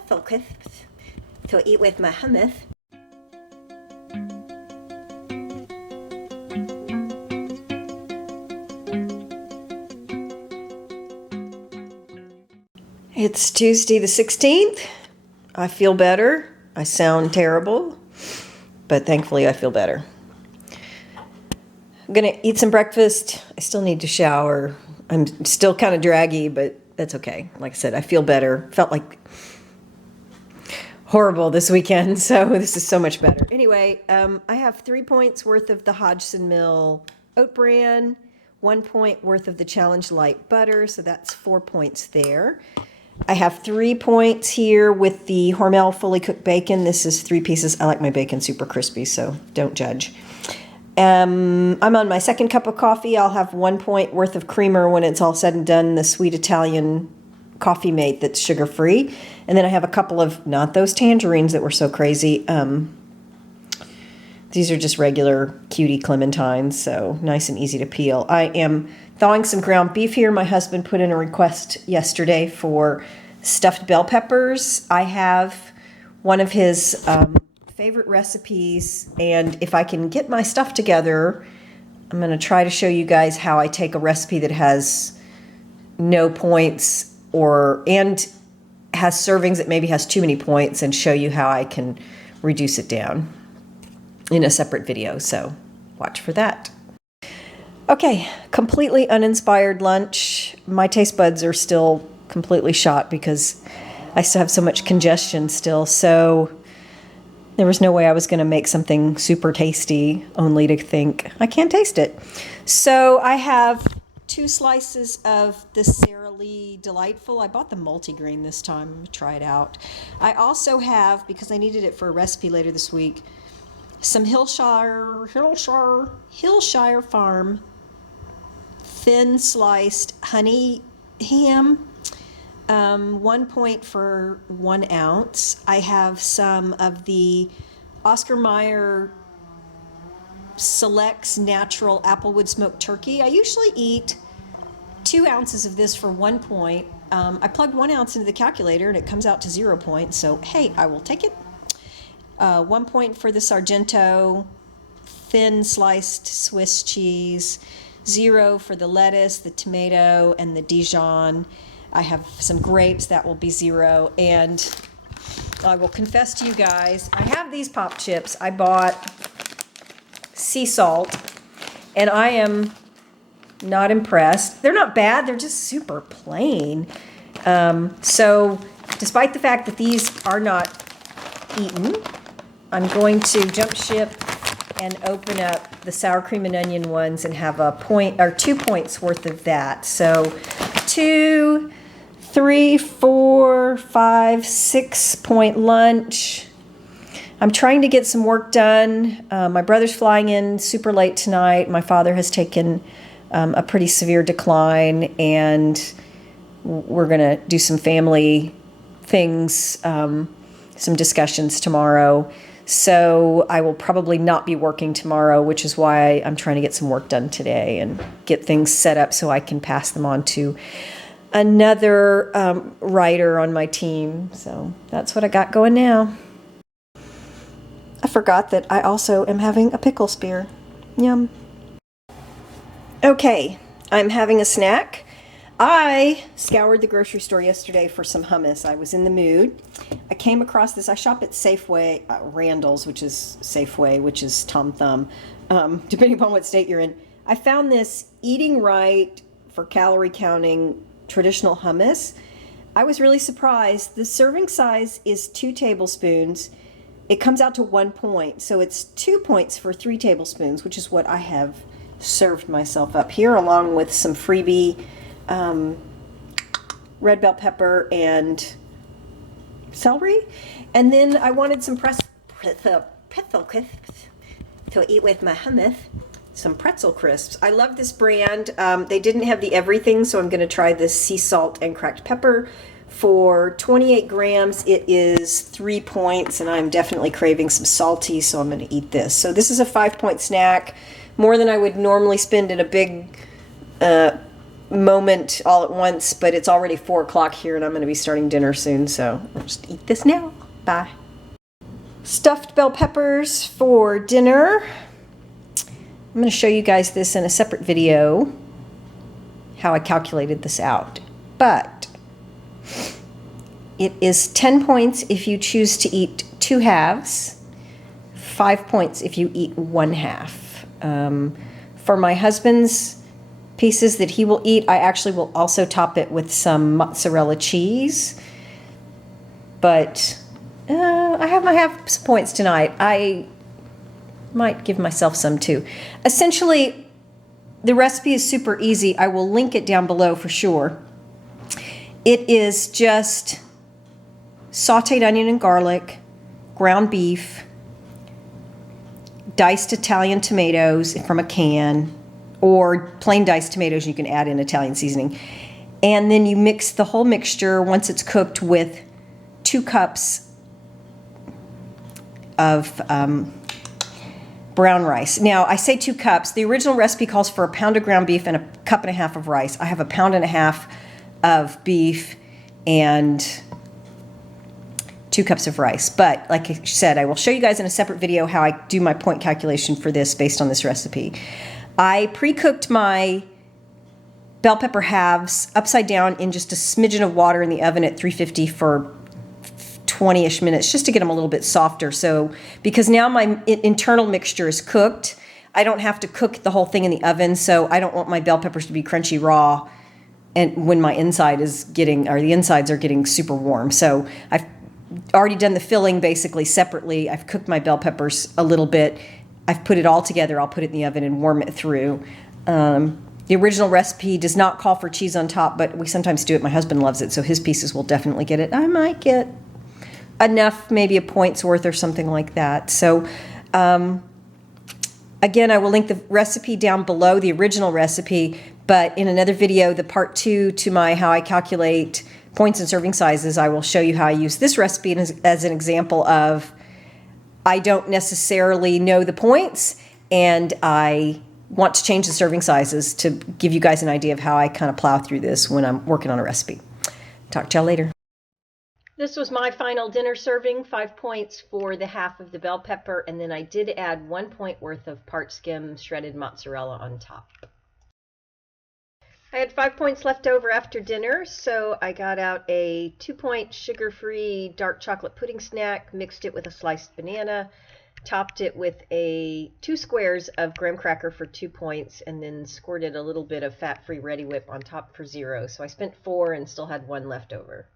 pretzel crisps to eat with my hummus. It's Tuesday the 16th. I feel better. I sound terrible, but thankfully I feel better. I'm going to eat some breakfast. I still need to shower. I'm still kind of draggy, but that's okay. Like I said, I feel better. Felt like horrible this weekend, so this is so much better. Anyway, I have 3 points worth of the Hodgson Mill oat bran, 1 point worth of the Challenge Light butter, so that's 4 points there. I have 3 points here with the Hormel fully cooked bacon. This is 3 pieces. I like my bacon super crispy, so don't judge. I'm on my second cup of coffee. I'll have 1 point worth of creamer when it's all said and done, the Sweet Italian Coffee Mate that's sugar-free. And then I have a couple of, not those tangerines that were so crazy. These are just regular cutie clementines, so nice and easy to peel. I am thawing some ground beef here. My husband put in a request yesterday for stuffed bell peppers. I have one of his favorite recipes, and if I can get my stuff together, I'm going to try to show you guys how I take a recipe that has no points and has servings that maybe has too many points, and show you how I can reduce it down in a separate video, so watch for that. Okay, completely uninspired lunch. My taste buds are still completely shot because I still have so much congestion still, so there was no way I was going to make something super tasty only to think, I can't taste it. So I have 2 slices of the Sara Lee Delightful. I bought the multigrain this time. I'm going to try it out. I also have, because I needed it for a recipe later this week, some Hillshire Farm thin sliced honey ham. 1 point for 1 ounce. I have some of the Oscar Mayer Selects Natural Applewood Smoked Turkey. I usually eat 2 ounces of this for 1 point. I plugged 1 ounce into the calculator and it comes out to 0 points, so hey, I will take it. 1 point for the Sargento thin sliced Swiss cheese, 0 for the lettuce, the tomato, and the Dijon. I have some grapes, that will be 0. And I will confess to you guys, I have these pop chips. I bought sea salt, and I am not impressed. They're not bad, they're just super plain. So despite the fact that these are not eaten, I'm going to jump ship and open up the sour cream and onion ones and have a point or 2 points worth of that. So 2, 3, 4, 5, 6 point lunch. I'm trying to get some work done. My brother's flying in super late tonight. My father has taken a pretty severe decline, and we're going to do some family things, some discussions tomorrow. So I will probably not be working tomorrow, which is why I'm trying to get some work done today and get things set up so I can pass them on to another writer on my team. So that's what I got going now. I forgot that I also am having a pickle spear. Yum. Okay, I'm having a snack. I scoured the grocery store yesterday for some hummus. I was in the mood. I came across this. I shop at Safeway, Randall's, which is Safeway, which is Tom Thumb, depending upon what state you're in. I found this Eating Right for calorie counting traditional hummus. I was really surprised. The serving size is 2 tablespoons. It comes out to 1 point. So it's 2 points for 3 tablespoons, which is what I have served myself up here, along with some freebie red bell pepper and celery. And then I wanted some pretzel crisps to eat with my hummus. Some pretzel crisps. I love this brand. They didn't have the everything, so I'm going to try this sea salt and cracked pepper. For 28 grams, it is 3 points, and I'm definitely craving some salty, so I'm going to eat this. So this is a 5 point snack, more than I would normally spend in a big moment all at once, but it's already 4 o'clock here and I'm going to be starting dinner soon, so I'll just eat this now. Bye. Stuffed bell peppers for dinner. I'm going to show you guys this in a separate video, how I calculated this out. But it is 10 points if you choose to eat 2 halves, 5 points if you eat 1 half. For my husband's pieces that he will eat, I actually will also top it with some mozzarella cheese. But I have some points tonight. I might give myself some too. Essentially, the recipe is super easy. I will link it down below for sure. It is just sauteed onion and garlic, ground beef, diced Italian tomatoes from a can, or plain diced tomatoes. You can add in Italian seasoning. And then you mix the whole mixture once it's cooked with 2 cups of brown rice. Now, I say 2 cups. The original recipe calls for 1 pound of ground beef and 1.5 cups of rice. I have 1.5 pounds of beef and 2 cups of rice. But like I said, I will show you guys in a separate video how I do my point calculation for this based on this recipe. I pre-cooked my bell pepper halves upside down in just a smidgen of water in the oven at 350 for 20-ish minutes, just to get them a little bit softer. So, because now my internal mixture is cooked, I don't have to cook the whole thing in the oven, so I don't want my bell peppers to be crunchy raw and when my inside is getting, or the insides are getting super warm. So I've already done the filling basically separately. I've cooked my bell peppers a little bit. I've put it all together. I'll put it in the oven and warm it through. The original recipe does not call for cheese on top, but we sometimes do it. My husband loves it, so his pieces will definitely get it. I might get enough, maybe a point's worth or something like that. So again, I will link the recipe down below, the original recipe, but in another video, the part 2 to my how I calculate points and serving sizes, I will show you how I use this recipe as an example of I don't necessarily know the points and I want to change the serving sizes to give you guys an idea of how I kind of plow through this when I'm working on a recipe. Talk to y'all later. This was my final dinner serving, 5 points for the half of the bell pepper, and then I did add 1 point worth of part skim shredded mozzarella on top. I had 5 points left over after dinner, so I got out a 2-point sugar-free dark chocolate pudding snack, mixed it with a sliced banana, topped it with 2 squares of graham cracker for 2 points, and then squirted a little bit of fat-free Ready Whip on top for 0. So I spent 4 and still had 1 left over.